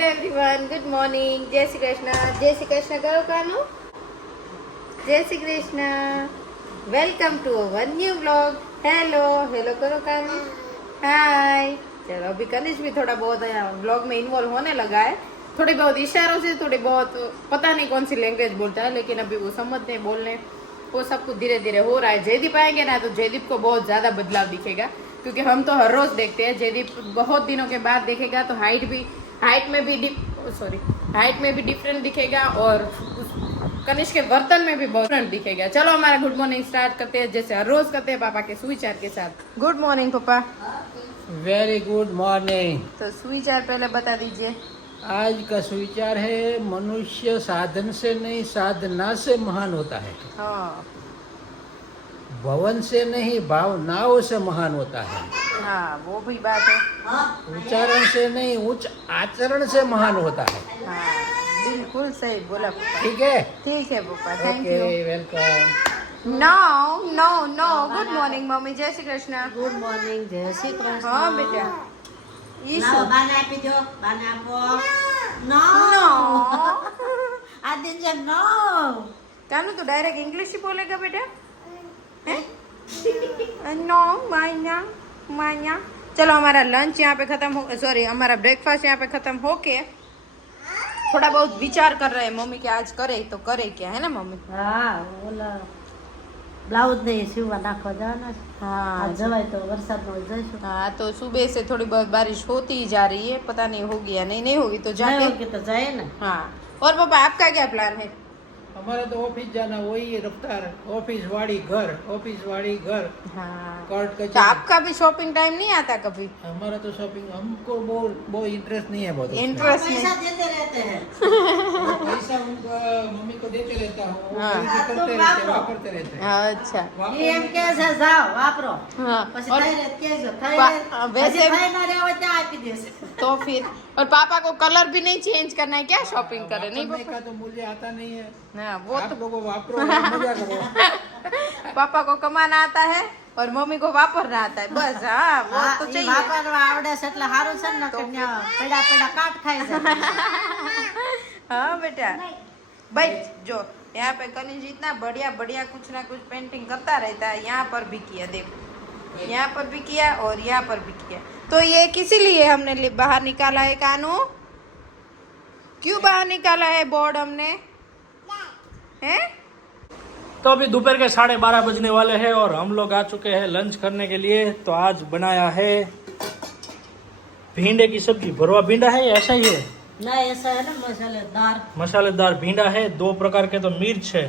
Hello everyone, good morning, જય શ્રી કૃષ્ણ કરો કાનું, જય Shri Krishna, welcome to our new vlog. Hello hello करो कानू, हाय। चलो अभी कनिष्क भी थोड़ा बहुत व्लॉग में इन्वॉल्व होने लगा है, थोड़ी बहुत इशारों से, थोड़ी बहुत पता नहीं कौन सी लैंग्वेज बोलता है, लेकिन अभी वो समझने बोलने वो सब कुछ धीरे धीरे हो रहा है। जयदीप आएंगे ना तो जयदीप को बहुत ज्यादा बदलाव दिखेगा, क्योंकि हम तो हर रोज देखते हैं। जयदीप बहुत दिनों के बाद देखेगा तो हाइट में भी डिफरेंट दिखेगा और कनिष्क के बर्तन में भी बहुत डिफरेंट दिखेगा। चलो हमारा गुड मॉर्निंग स्टार्ट करते हैं, जैसे हर रोज करते हैं पापा के सुविचार के साथ। गुड मॉर्निंग पापा। Very good morning. तो सुविचार पहले बता दीजिए। आज का सुविचार है, मनुष्य साधन से नहीं साधना से महान होता है। हाँ भवन से नहीं भावनाओं से महान होता है। हाँ वो भी बात है। उच्चारण से नहीं उच्च आचरण से महान होता है। हाँ बिल्कुल सही बोला पापा। ठीक है, ठीक है पापा, thank okay, you. Welcome. No no no, good morning मम्मी, जय श्री कृष्ण। गुड मॉर्निंग, जय श्री कृष्ण। हाँ बेटा, लाओ बाने आपी दो, बाने आपो। नो नो आदिन जे नो। कानू तो डायरेक्ट इंग्लिश ही बोलेगा बेटा, हैं? नो माइना माइना। चलो हमारा लंच यहाँ पे खत्म हो, सॉरी हमारा ब्रेकफास्ट यहाँ पे खत्म हो के थोड़ा बहुत विचार कर रहे हैं मम्मी के आज करे तो करे क्या, है ना मम्मी? હા ઓલા બ્લાઉઝ ને સીવવા નાખવા જવાના છે। हाँ આ જવાય તો વરસાદમાં જઈશું। हाँ तो सुबह से थोड़ी बहुत बारिश होती ही जा रही है, पता नहीं होगी या नहीं होगी तो જાય जाके। કે તો જાય ને। हाँ और पापा आपका क्या प्लान है? हमारा तो ऑफिस जाना, वही रफ्तार, ऑफिस वाड़ी घर, ऑफिस वाड़ी घर, हाँ कोर्ट तो कचहरी। आपका भी शॉपिंग टाइम नहीं आता कभी? हमारा तो शॉपिंग, हमको वो इंटरेस्ट नहीं है बहुत उसमें। इंटरेस्ट પૈસા नहीं। દેते रहते हैं। पैसा उनका मम्मी को देते रहता हूँ, वो हाँ। खरीदी तो करते रहते, वापरते रहते हैं। अच्छा ઈ એમ કહે છે જાઓ વાપરો, हाँ પછી और થઈ રહે કહેજો, થઈ પા- રહે वैसे- હજી થઈ ન રહે હોય ત્યાં આપી દેશે। तो फिर और पापा को कलर भी नहीं चेंज करना है क्या? शॉपिंग करे नहीं वापरने पापा? का तो मूल्य आता नहीं है। हाँ वो आप तो लोगों वापरो, मजा करो। पापा को कमाना आता है और मम्मी को वापरना आता है, बस। हाँ वो હા, तो ઈ चाहिए। વાપરવા આવડે છે એટલે સારું છે ને, નકર ન્યા પડ્યા પડ્યા કાટ ખાઈ જાય। हाँ बेटा भाई, जो यहाँ पे कनिष्क इतना बढ़िया बढ़िया कुछ ना कुछ पेंटिंग करता रहता है। यहाँ पर भी किया, देखो यहाँ पर भी किया और यहाँ पर भी किया। तो ये किसी लिए हमने बाहर निकाला है कानू? क्यों बाहर निकाला है बोर्ड हमने, हैं? तो अभी दोपहर के 12:30 बजने वाले हैं और हम लोग आ चुके हैं लंच करने के लिए। तो आज बनाया है भिंडे की सब्जी। भरवा भिंडा है या ऐसा ही है? ના ऐसा है ना मसालेदार। मसालेदार भिंडा है। 2 प्रकार के तो मिर्च है।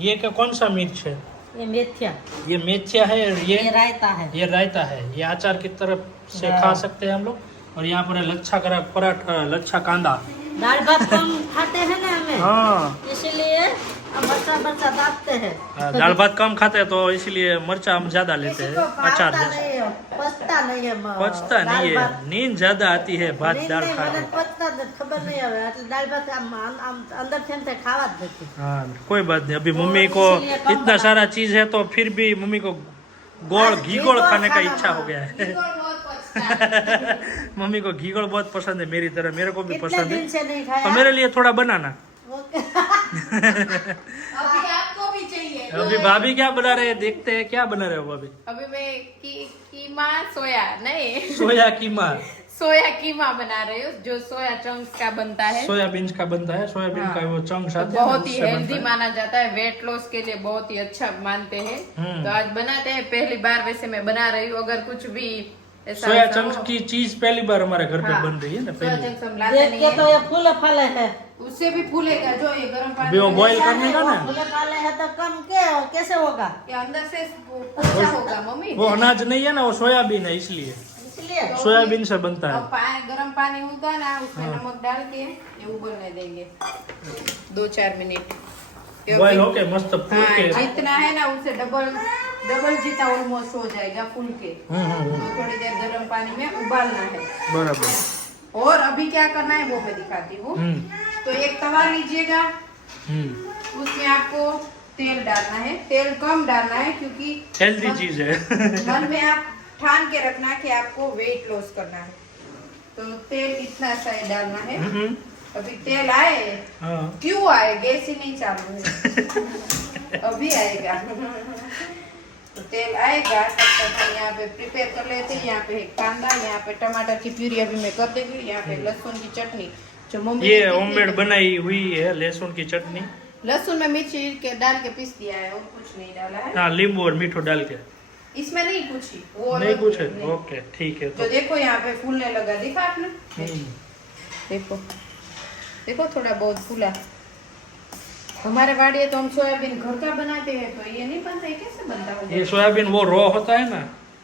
ये क्या, कौन सा मिर्च है? ये मेथिया, ये मेथिया है और ये रायता है। ये रायता है। ये अचार की तरफ से खा सकते हैं हम लोग। और यहाँ पर है लच्छा करा पराठा, लच्छा कांदा। दाल भात कम खाते हैं ना हमें, हाँ, इसलिए अब मरचा मरचा दाबते हैं। दाल भात कम खाते हैं तो इसलिए मिर्चा हम ज्यादा लेते किसी हैं। को अचार भावता जैसा नहीं है, पचता नहीं है। पचता दाल नहीं है, भात। नींद ज्यादा आती है भात नहीं, दाल नहीं, खा મને के। પચતા જ નથી, ખબર નહીં આવે એટલે દાલ ભાત આમ અંદર છે ને તે ખાવા જ નથી। हाँ कोई बात नहीं। अभी मम्मी को इसलिए कम इतना बना। सारा चीज है तो फिर भी मम्मी को गोड़ घी गोड़ खाने का इच्छा हो गया है। मम्मी को घी गोड़ बहुत पसंद है, मेरी तरह मेरे को भी कितने पसंद है। दिन से नहीं तो खाया। मेरे लिए थोड़ा बनाना। ओके। अभी आपको भी चाहिए। अभी भाभी क्या बना रहे हैं, देखते हैं क्या बना रहे हो भाभी। अभी मैं कीमा सोया नहीं सोया कीमा, सोया कीमा बना रही हूँ, जो सोया चंक्स का बनता है। सोयाबीन का बनता है। सोयाबीन हाँ। का वो चंक्स तो आते हैं ना, बहुत ही उससे हेल्दी बनता है। माना जाता है, वेट लॉस के लिए बहुत ही अच्छा मानते हैं। तो आज बनाते हैं, पहली बार वैसे मैं बना रही हूँ। अगर कुछ भी ऐसा सोया ऐसा चंक्स हो- की चीज पहली बार हमारे घर पे हाँ, बन रही है ना सोया पहली। चंक्स हम लाते देख नहीं के तो है, ये फूल फले है। उससे भी फूलेगा। जो ये गर्म अभी वो पानी बॉईल में करने का ना, फूले फले है तो कम के कैसे होगा, के अंदर से अच्छा होगा मम्मी। वो अनाज नहीं है ना, वो सोयाबीन है, इसलिए इसलिए सोयाबीन से बनता अब है। गर्म पानी होगा ना, उसमें नमक डाल के ये उबलने देंगे 2-4 मिनट। बॉईल होके मस्त फूल हाँ, के। जितना है ना उससे डबल जितना ऑलमोस्ट हो जाएगा फूल के। तो थोड़ी देर गर्म पानी में उबालना है। बराबर। और अभी क्या करना है वो मैं दिखाती हूँ। तो एक तवा लीजिएगा, उसमें आपको तेल डालना है। तेल कम डालना है क्योंकि हेल्दी चीज है। मन में आप ठान के रखना कि आपको वेट लॉस करना है। तो तो तेल इतना सा ही डालना है। हम्म, अभी तेल आए, हाँ क्यों आए, गैस ही नहीं चालू है। अभी आएगा। तो तेल आएगा तब तक हम यहाँ पे प्रिपेयर कर लेते हैं। यहाँ पे कांदा, यहाँ पे टमाटर की प्यूरी अभी मैं कर देंगी, यहाँ पे लहसुन की चटनी जो मम्मी ये ने की थी। होममेड बनाई हुई है लहसुन की चटनी। लहसुन में मिर्ची के डाल के पीस दिया है और कुछ नहीं डाला है हाँ नींबू और मीठो डाल के। इसमें, नहीं कुछ ही वो नहीं अलग कुछ है, नहीं। ओके ठीक है। तो तो देखो यहाँ पे फूलने लगा, देखा आपने? देखो देखो थोड़ा बहुत फूला। हमारे बाड़ी तो हम सोयाबीन घर का बनाते हैं, तो ये नहीं बनता है, कैसे बनता होगा? ये सोयाबीन वो रॉ होता है ना,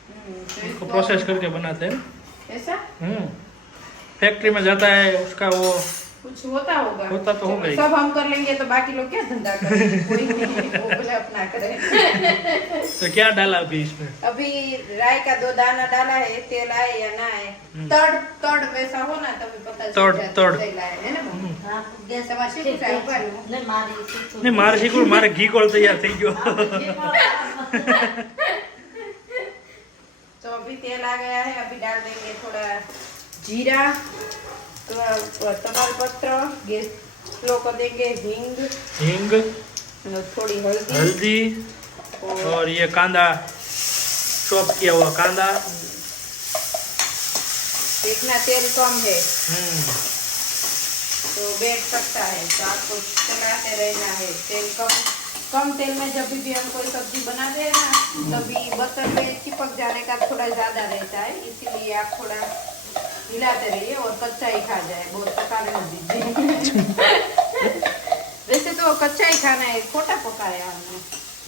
तो उसको इसको प्रोसेस करके बनाते हैं। ऐसा फैक्ट्री में जाता है उसका वो कुछ होता होगा। होता तो होगा ही। सब हम कर लेंगे तो बाकी लोग क्या धंधा करेंगे? कोई नहीं, वो बोले अपना करे। तो क्या डाला अभी इसमें? अभी राई का 2 दाना डाला है, तेल आए या ना आए, तड़ वैसा हो ना तभी पता चल जाता है तड़। तेल आए, है ना? હા, ગેસ તમારે ઠીક શીખવું છે, છે. ઉપાડવું. નહીં, મારી શીખવું. नहीं मारे शिकुर मारे घी गोल तैयार થઈ ગયો। तो अभी तेल आ गया है, अभी डाल देंगे थोड़ा जीरा, तमाल पत्र, गैस स्लो कर देंगे, हींग, हींग, थोड़ी हल्दी हल्दी और ये कांदा, चॉप किया हुआ कांदा। इतना तेल कम है हम्म, तो बैठ सकता है, तो आपको चलाते रहना है। तेल कम तेल में जब भी हम कोई सब्जी बनाते हैं ना, तभी बर्तन में चिपक जाने का थोड़ा ज्यादा रहता है, इसीलिए आप थोड़ा हिलाते रहिए और कच्चा ही खा जाए, बहुत पकाने मत दीजिए। वैसे तो कच्चा ही खाना है, खोटा पकाया हमने।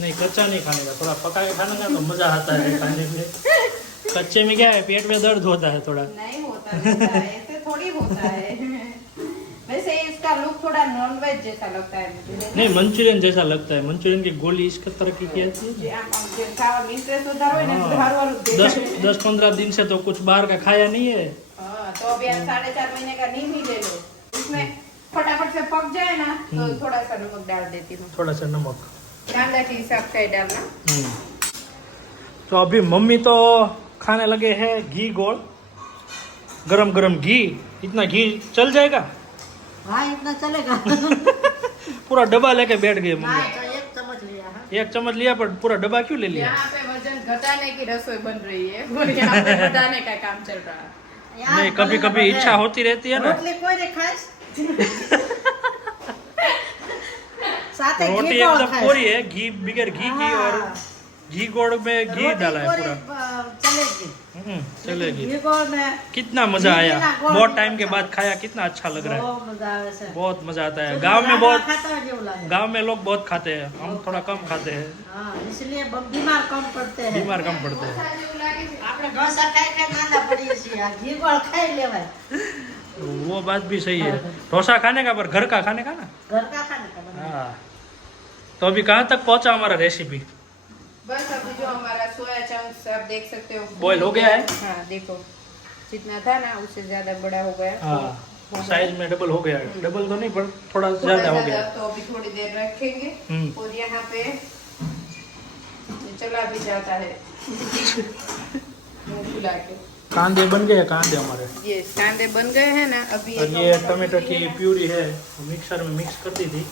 नहीं कच्चा नहीं खाने का, थोड़ा पका के खाने का तो मजा आता है खाने में। कच्चे में क्या है, पेट में दर्द होता है थोड़ा। नहीं होता है, ऐसे थोड़ी होता है। वैसे इसका लुक थोड़ा नॉनवेज जैसा लगता है मुझे। नहीं मंचूरियन जैसा लगता है, मंचूरियन की गोली इस तरह की क्या थी। જે આમ જે ખાવા interest વધારે હોય ને, તો હારું દેખાય. 10-15 दिन से तो कुछ बाहर का खाया नहीं है। हाँ, तो अभी आप 4.5 महीने का नीम ही ले लो, इसमें फटाफट से पक जाए ना तो थोड़ा सा नमक डाल देती हूँ, थोड़ा सा नमक। कांदा के हिसाब से डालना। तो अभी मम्मी तो खाने लगे हैं घी गोल, गरम गरम घी। इतना घी चल जाएगा? હા, इतना चलेगा. पूरा डब्बा लेके बैठ गए ના, मम्मी। તો એક ચમચ लिया. हाँ. एक चम्मच लिया पर पूरा डब्बा क्यों ले लिया? यहाँ पे वजन घटाने की रसोई बन रही है और यहाँ पे बढ़ाने का काम चल रहा है। यार, नहीं कभी भले कभी भले. इच्छा होती रहती है ना। રોટલી કોઈ નહીં ખાઈશ? સાથે ઘી रोटी ગોળ एकदम ખાઈશ. पूरी है, घी बगैर घी की और हाँ. घी गोड़ में घी रोटी डाला है पूरी, पूरा। चलेगी. चलेगी। ઘી ગોળ में कितना मजा घी आया, बिना गोड़ बहुत नहीं टाइम के अच्छा। बाद खाया, कितना अच्छा लग रहा है, બહુ મજા આવે છે. बहुत मजा आता है। शुद्ध गांव में राजमा बहुत, खाता હોય જેવું લાગે. गांव में लोग बहुत खाते हैं, हम थोड़ा कम खाते हैं, हाँ, इसलिए बीमार कम पड़ते हैं. बीमार कम पड़ते हैं। આપણે ઢોસા ખાઈ ખાઈ માંદા પડીએ છીએ. આ ઘી ગોળ ખાઈ લેવાય. वो बात भी सही है, डोसा खाने का पर घर का खाने का ना। घर का खाने का बना. हाँ, तो अभी कहाँ तक पहुंचा हमारा रेसिपी? बस अभी जो हमारा सोया चंक्स आप देख सकते हो Boil हो गया है? हाँ देखो, जितना था ना उससे ज्यादा बड़ा हो गया। हाँ, साइज में डबल हो गया, डबल तो नहीं पर थोड़ा थोड़ा ज्यादा हो ज्यादा, गया। तो अभी थोड़ी देर रखेंगे हम्म। और यहाँ पे चला भी जाता है मुंह फुला के। कांदे बन गए, कांदे हमारे। ये कांदे बन गए हैं ना, अभी और ये टमाटर की प्यूरी है, मिक्सर में मिक्स कर दी थी,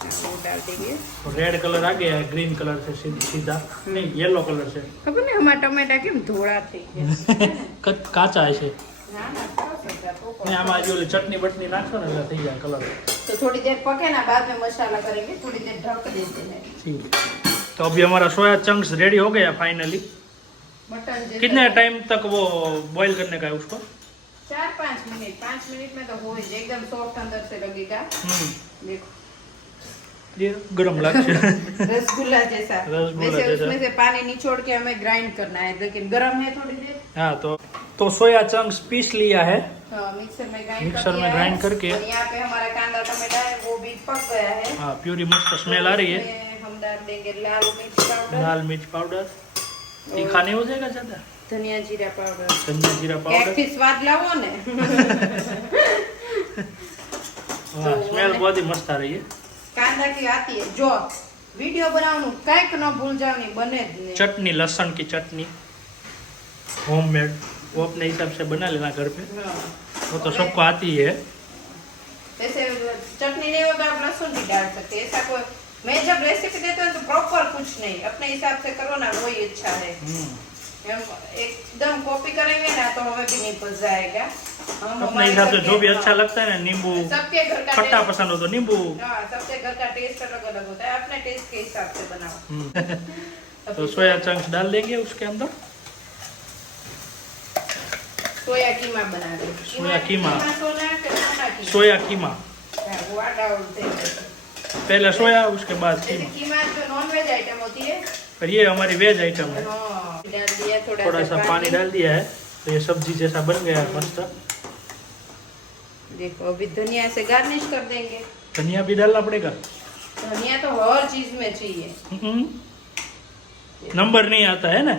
वो डाल देंगे। और रेड कलर आ गया है, ग्रीन कलर से सीधा नहीं, येलो कलर से। खबर नहीं हमारा टमेटा केम धोड़ा થઈ ગયા? કાચા છે ના ના સરસ હતા, તો ને આમાં જો ચટણી બટની નાખશો ને એટલે થઈ જાય કલર। तो थोड़ी देर पके ना, बाद में मसाला करेंगे, थोड़ी देर ढक देते हैं। ठीक, तो अभी हमारा सोया चंक्स रेडी हो गया फाइनली। मटन जैसा कितने टाइम तक वो बॉईल करने का है उसको? 4-5 मिनट, 5 मिनट में तो हो ही जाए, एकदम सॉफ्ट अंदर से लगेगा। देखो ये गरम लगता है। रसगुल्ला जैसा। रसगुल्ला वैसे जैसा। उसमें से पानी निचोड़ के हमें ग्राइंड करना है, लेकिन गरम है थोड़ी देर। हाँ, तो सोया चंक्स पीस लिया है, हाँ, मिक्सर में ग्राइंड मिक्सर में ग्राइंड करके। और यहाँ पे हमारा कांदा टमाटा है वो भी पक गया है। हाँ, प्यूरी मस्त स्मेल आ रही है। इसमें हम डाल देंगे लाल मिर्च पाउडर, लाल मिर्च पाउडर, तीखा नहीं हो जाएगा ज्यादा, धनिया जीरा पाउडर। धनिया जीरा एक पाउडर। भी स्वाद लाओ ने। हाँ, स्मेल बहुत ही मस्त आ रही है। कांदा की आती है जो वीडियो बनाऊं कांईक न भूल जाओ नहीं, बने ज नहीं। चटनी, लहसुन की चटनी होममेड, वो अपने हिसाब से बना लेना घर पे। हाँ। वो तो सबको आती है। जैसे चटनी नहीं हो तो आप लहसुन भी डाल सकते हैं, ऐसा कोई। मैं जब रेसिपी देती हूँ तो प्रॉपर कुछ नहीं, अपने हिसाब से करो ना, वही अच्छा है। हम एकदम कॉपी करेंगे ना तो हमें भी नहीं पसंद आएगा। हम अपने हिसाब से जो भी अच्छा लगता है ना, नींबू सबके घर का खट्टा टेस्ट- पसंद हो तो नींबू। हाँ, सबके घर का टेस्ट अलग अलग होता है, अपने टेस्ट के हिसाब से बनाओ। तो सोया चंक्स डाल देंगे उसके अंदर। सोया कीमा बना दे। सोया कीमा। सोना के सोना कीमा। सोया कीमा, हाँ, वो डालते हैं। पहले सोया उसके बाद जैसे कीमा। कीमा तो नॉन वेज आइटम होती है। और ये हमारी वेज आइटम है। हाँ, डाल दिया थोड़ा सा पानी डाल दिया है तो ये सब्जी जैसा बन गया है मस्त। देखो अभी धनिया से गार्निश कर देंगे। धनिया भी डालना पड़ेगा। धनिया तो हर चीज में चाहिए। नंबर नहीं आता है ना।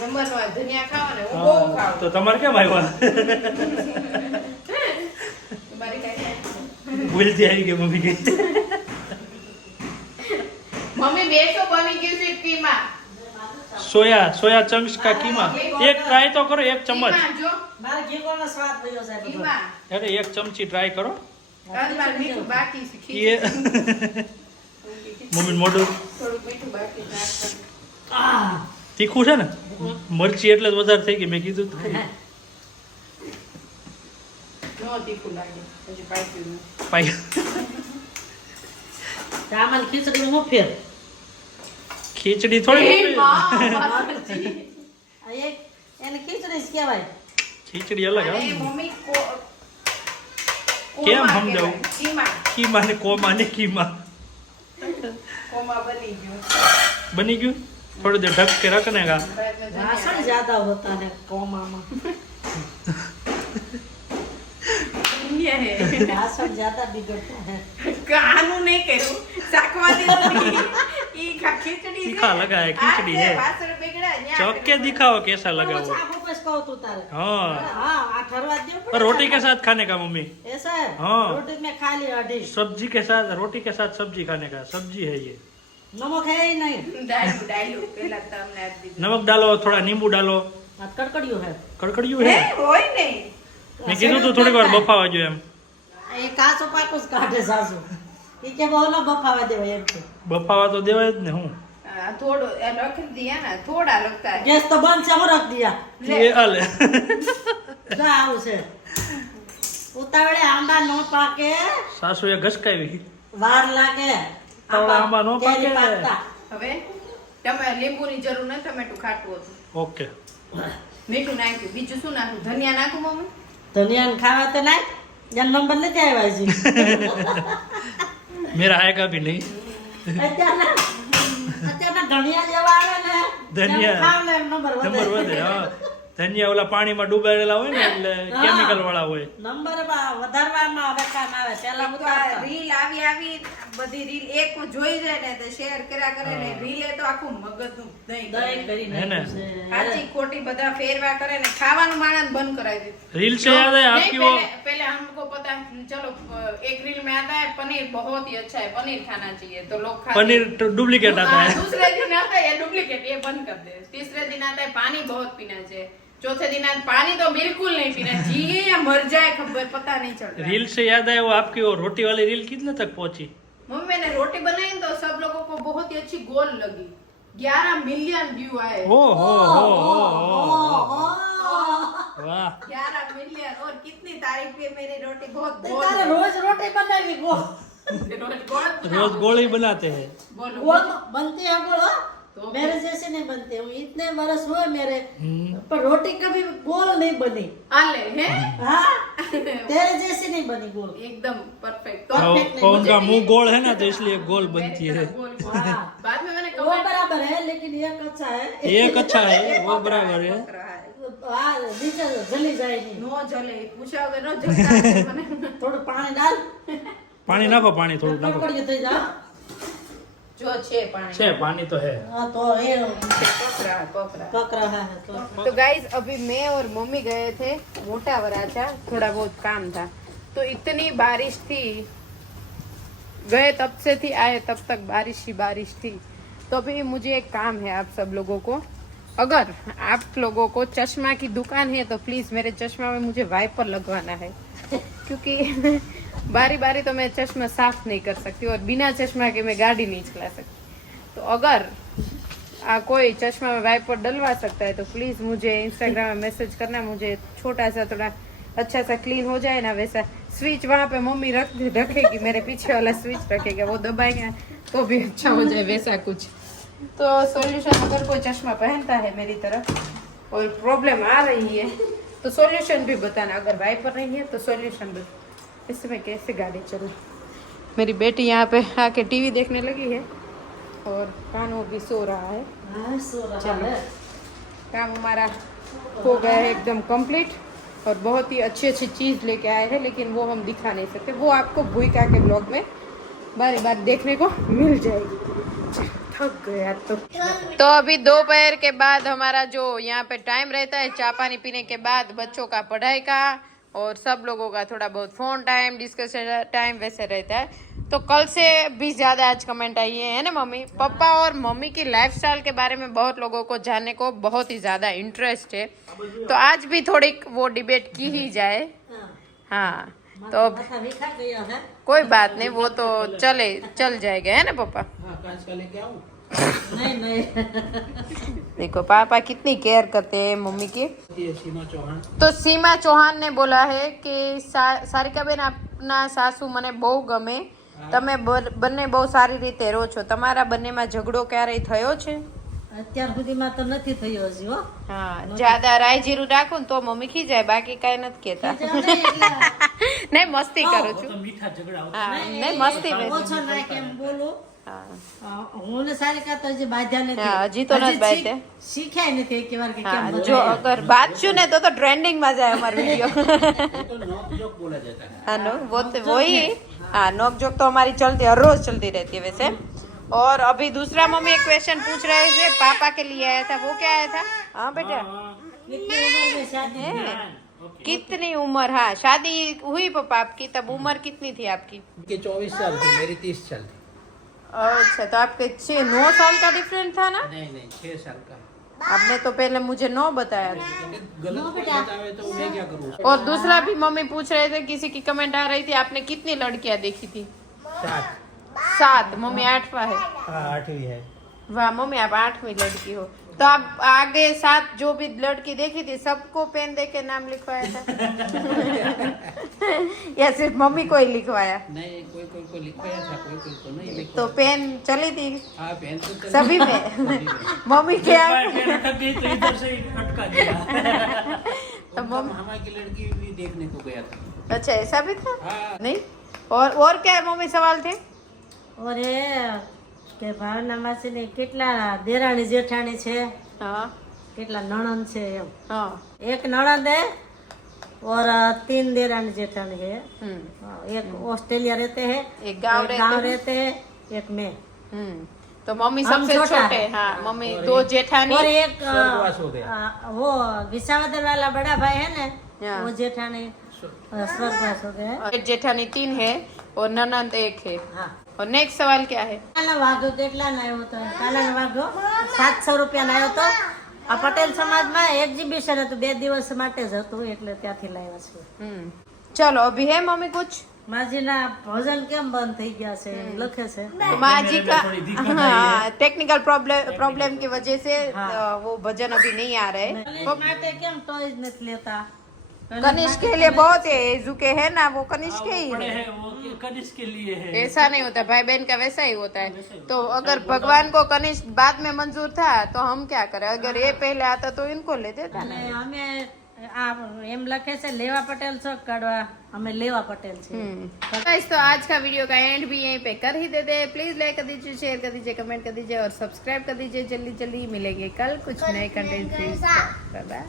नंबर वन धनिया खाओ ने वो हाँ, बહુ खाओ। तो તમારે કેમ આવ્યા? तुम्हारी कैसे? ભૂલતી આવી ગઈ મમ્મી કે मम्मी बेसो बनी गई थी कीमा। સોયા ચંક્સ કા કીमा। એક ટ્રાય તો કરો, એક ચમચ। कीमा जो મારે ઘી ગોળનો સ્વાદ થયો છે બધો. कीमा અરે એક ચમચી ટ્રાય કરો। अंदर मीठू बाकी से ये खींच મમ્મી મોઢું थोड़ું मीठू बाकी નાખ તીખું છે ને, મરચી એટલે જ વધારે થઈ ગઈ, મેં કીધું તો ખરી। नो तीखू लागे પછી પાક્યું ન। પાઈ ચાવલ ખીચડી નો ફેર. ખીચડી થોડી એ મોટી। માં આ એક એને ખીચડી જ કહેવાય. ખીચડી અલગ અરે આવે। મમ્મી કો કેમ કોમા સમજાવું? કહેવાય, कीमा કીમા ને કોમા ને કીમા कोमा बनी गयो। બની ગયું। थोड़ी देर ढक के रखने का। बाद में धनिया વાસણ જ્યાદા હોતા ને કોમામાં. धनिया है। વાસણ જ્યાદા બિગડતા હે. કાનું નહીં કર્યું શાકવાદી ઈ ખીચડી तीखा लगा है, खिचड़ी है। વાસણ બગડ્યા ન્યા चौक के दिखाओ कैसा लगा હું वो। ચાખું પછી કહું તું તારે. हाँ, હા આ ઠરવા દેવું और પડે. रोटी के साथ खाने का मम्मी। ऐसा है हाँ। रोटी में खा ली अढ़ी. सब्जी के साथ, रोटी के साथ सब्जी खाने का। सब्जी है ये। नमक है ही नहीं. ડાયલું પેલા તમને આપી દીધું नमक डालो, थोड़ा नींबू डालो। આ કડકડિયું है. કડકડિયું હે है। હોય નહીં મેં કીધું તો થોડી વાર બફાવા જોઈએ એમ। એ કાચો પાકો જ કાઢે સાસુ. ઈ કે બહુ ન બફાવા દેવાય એમ કે. બફાવા તો દેવાય જ ને। હું આ થોડું એ લખી દિયા ના થોડા લખતા है। ગેસ તો બંધ છે હું રખ દિયા. એ હાલે। જો આવું છે. ઉતાવળે આંબા નો પાકે સાસુએ ઘસકાવી। વાર લાગે. આંબા નો કેરી પાકે। પાકતા. હવે તમે લીંબુની જરૂર નથી, ટમેટું ખાટું હતું, ओके। મીઠું નાખ્યું, બીજું શું નાખું? ધનિયા નાખું મમ્મી? ધનિયા ને ખાવા તો નાખ. જન નંબર નથી આવ્યા છે. मेरा आएगा भी नहीं। અત્યારના ધનિયા જેવા આવે ને ધનિયા. એમ ખાવ ને એમ નંબર નંબર વધે. વધે। હા, ધનિયા ઓલા પાણીમાં ડૂબાડેલા હોય ને એટલે હા. કેમિકલ વાળા હોય। નંબર વધારવામાં હવે કામ આવે. પહેલા તો આ ઉતારતા. રીલ આવી બધી રીલ એક જોઈ જાય ને તો શેર કર્યા કરે ને, રીલે તો આખું મગજનું દહીં દહીં કરી કરી હે ને? નાખ્યું છે. સાચી ખોટી બધા ફેરવા કરે ને ખાવાનું માણસ બંધ કરાવી દીધું। रील से याद है नहीं, आपकी वो पहले हमको पता है, चलो एक रील में आता है पनीर बहुत ही अच्छा है, पनीर खाना चाहिए, तो लोग खाते पनीर डुप्लीकेट आता है। दूसरे दिन आता है ये डुप्लीकेट, ये बंद कर दे। तीसरे दिन आता है पानी बहुत पीना चाहिए, चौथे दिन आता पानी तो बिल्कुल नहीं पीना, जिए या मर जाए खबर पता नहीं चल रहा है। रील से याद है वो आपकी वो रोटी वाली रील कितने तक पहुंची? मम्मी मैंने रोटी बनाई तो सब लोगों को बहुत ही अच्छी गोल लगी, 11 मिलियन व्यू आए। ओ हो वाह। 11 मिलियन और कितनी तारीफ है मेरी रोटी, बहुत તે गोल તારે है। રોજ રોટી બનાવી ગોળ. रोज गोल रोज गोल ही बनाते हैं। बोलो गोल बनती है गोल हाँ? तो मेरे जैसे नहीं बनते हूँ. इतने बरस हुए मेरे पर रोटी कभी गोल नहीं बनी. आले हैं हाँ तेरे जैसी नहीं बनी गोल. एकदम परफेक्ट। तो तो perfect नहीं, तो उनका मुझे मुंह भी- गोल है ना, तो इसलिए गोल बनती है। गोल गोल। हाँ. बाद में मैंने वो कमेंट बराबर है लेकिन ये कच्चा है. एक अच्छा है, वो बराबर है। रहा है हाँ नीचे जली जाए नहीं. नो जले पूछा वगैरह नो जलता है मैंने थोड़ું પાણી डाल. पानी नाखो, पानी थोड़ा नाखो। કડકડિયું થઈ જા. जो छे पानी छे पानी तो है। हाँ तो ये पक पक रहा है तो. तो गाइस अभी मैं और मम्मी गए थे मोटा वराछा, थोड़ा बहुत काम था, तो इतनी बारिश थी, गए तब से थी, आए तब तक बारिश ही बारिश थी। तो अभी मुझे एक काम है आप सब लोगों को, अगर आप लोगों को चश्मा की दुकान है तो प्लीज मेरे चश्मा में मुझे वाइपर लगवाना है। क्योंकि बारी बारी तो मैं चश्मा साफ नहीं कर सकती और बिना चश्मा के मैं गाड़ी नहीं चला सकती। तो अगर कोई चश्मा में वाइपर डलवा सकता है तो प्लीज मुझे इंस्टाग्राम में मैसेज करना। मुझे छोटा सा थोड़ा अच्छा सा क्लीन हो जाए ना, वैसा स्विच वहाँ पे मम्मी रखेगी, मेरे पीछे वाला स्विच रखेगा, वो दबाएंगे तो भी अच्छा हो जाए, वैसा कुछ। तो सॉल्यूशन, अगर कोई चश्मा पहनता है मेरी तरफ और प्रॉब्लम आ रही है तो सॉल्यूशन भी बताना। अगर वाइपर नहीं है तो सॉल्यूशन बता, इससे मैं कैसे गाड़ी चलूँ। मेरी बेटी यहाँ पे आके टीवी देखने लगी है और कानू भी सो रहा है। हाँ, सो रहा चलो, है। काम हमारा हो गया है एकदम कंप्लीट और बहुत ही अच्छी अच्छी चीज़ लेके आए हैं, लेकिन वो हम दिखा नहीं सकते, वो आपको भूइका के ब्लॉग में बारी बार देखने को मिल जाएगी। थक गया तो अभी दोपहर के बाद हमारा जो यहाँ पे टाइम रहता है चाय पानी पीने के बाद, बच्चों का पढ़ाई का और सब लोगों का थोड़ा बहुत फोन टाइम, डिस्कशन टाइम वैसे रहता है। तो कल से भी ज्यादा आज कमेंट आई है ना मम्मी। पापा और मम्मी की लाइफस्टाइल के बारे में बहुत लोगों को जानने को बहुत ही ज्यादा इंटरेस्ट है, तो आज भी थोड़ी वो डिबेट की ही जाए। हाँ, तो अब माथा भी खा गया है। कोई बात नहीं, वो तो चल जाएगा, है ना पापा। हाँ, कांच का लेके आऊं? नहीं देखो पापा कितनी केयर करते हैं मम्मी की। ये सीमा चौहान। तो सीमा चौहान ने बोला है कि सारिका बेन આપના સાસુ મને બહુ ગમે, તમે બંને બહુ સારી રીતે રહો છો, તમારા બંનેમાં ઝઘડો ક્યારેય થયો છે? અત્યાર સુધીમાં તો નથી થયો હજી હો. હા, જ્યાદા રાઈ જીરું રાખું ને તો મમ્મી ખીજાય, બાકી કઈ નથી કેતા। નહીં, મસ્તી કરું છું। તો મીઠા ઝઘડા હોતા. હા, નહીં મસ્તી ઓછો ના કેમ બોલું. હા, હું ને સારિકા તો હજી બાંધ્યા નથી. હા, હજી તો નથી બાંધ્યા. શીખ્યા નથી એક વાર કે કેમ હા, બોલાય. જો અગર બાજશું ને તો ટ્રેન્ડિંગ में जाए हमारा वीडियो। ये तो नॉक जोक बोला जाता है। हाँ नो, वो तो वही। हाँ, नोक जोक तो हमारी चलती हर रोज चलती रहती है वैसे। और अभी दूसरा मम्मी एक क्वेश्चन पूछ रहे थे, पापा के लिए आया था, वो क्या आया था? हाँ बेटा, कितनी उम्र में शादी है? कितनी उम्र? हाँ, शादी हुई पापा आपकी, तब उम्र कितनी थी आपकी? इनके 24 साल थी, मेरी 30 साल थी। अच्छा, तो आपके 9 साल का डिफरेंट था ना? नहीं 6 साल का। आपने तो पहले मुझे 9 बताया था। गलत कोई बतावे तो मैं क्या करूँ? और दूसरा भी मम्मी पूछ रहे थे, किसी की कमेंट आ रही थी, आपने कितनी लड़कियां देखी थी? 7। मम्मी 8वां है। हाँ, 8वीं है। वाह मम्मी, आप 8वीं लड़की हो, तो आप आगे 7 जो भी लड़की देखी थी सबको पेन दे के नाम लिखवाया था? या सिर्फ मम्मी को ही लिखवाया? नहीं, कोई को लिखवाया था, कोई को नहीं लिखवाया। तो पेन चली थी हाँ, पेन तो चली। सभी में। मम्मी क्या पेन अटक गई तो इधर से अटका दिया। तो हमारी की लड़की भी देखने को गया था। अच्छा, ऐसा भी था? हाँ। नहीं, और क्या है मम्मी सवाल थे? और કે ભાવના માસીને કેટલા દેરાણી જેઠાણી છે, हाँ કેટલા નણંદ છે એમ. हाँ। એક નણંદ है और 3 देरानी जेठानी है. एक ऑस्ट्रेलिया रहते हैं, एक गांव रहते हैं, एक मैं. तो मम्मी हम सबसे छोटा छोटे। है। हाँ, मम्मी 2 जेठानी और एक स्वर्गवास हो गया। वो विसावदर वाला बड़ा भाई है ना, हाँ। वो जेठानी स्वर्गवास हो गया. और जेठानी 3 है और ननंद 1 है। हाँ. और नेक्स्ट सवाल क्या है? કાલાનો વાઘો કેટલાનો આવ્યો હતો? કાલાનો વાઘો 700 રૂપિયાનો આવ્યો હતો. આ પટેલ સમાજમાં એક્ઝિબિશન હતું, 2 દિવસ માટે જ હતું, એટલે ત્યાંથી લાવ્યા છે. चलो, अभी है मम्मी कुछ? માજીના ભોજન કેમ બંધ થઈ ગયા છે લખે છે. तो माँ जी का टेक्निकल प्रॉब्लम की वजह से वो भजन अभी नहीं आ रहे। કનિષ્ક માટે કેમ ટોયજ નથી લેતા? कनिष्क के लिए बहुत है, एजू के है ना, वो कनिष्क के ही बड़े है। हैं वो कनिष्क के लिए है। ऐसा नहीं होता, भाई बहन का वैसा ही होता है। तो अगर भगवान को कनिष्क बाद में मंजूर था तो हम क्या करें? अगर ये पहले आता तो इनको ले देता ना। અને અમે આ એમ લખે છે લેવા પટેલ છો કાઢવા, અમે લેવા પટેલ છે. गाइस, तो आज का वीडियो का एंड भी यहीं पे कर ही देते हैं। प्लीज लाइक कर दीजिए, शेयर कर दीजिए, कमेंट कर दीजिए और सब्सक्राइब कर दीजिए। जल्दी जल्दी मिलेंगे कल कुछ नए कंटेंट के साथ। Bye bye.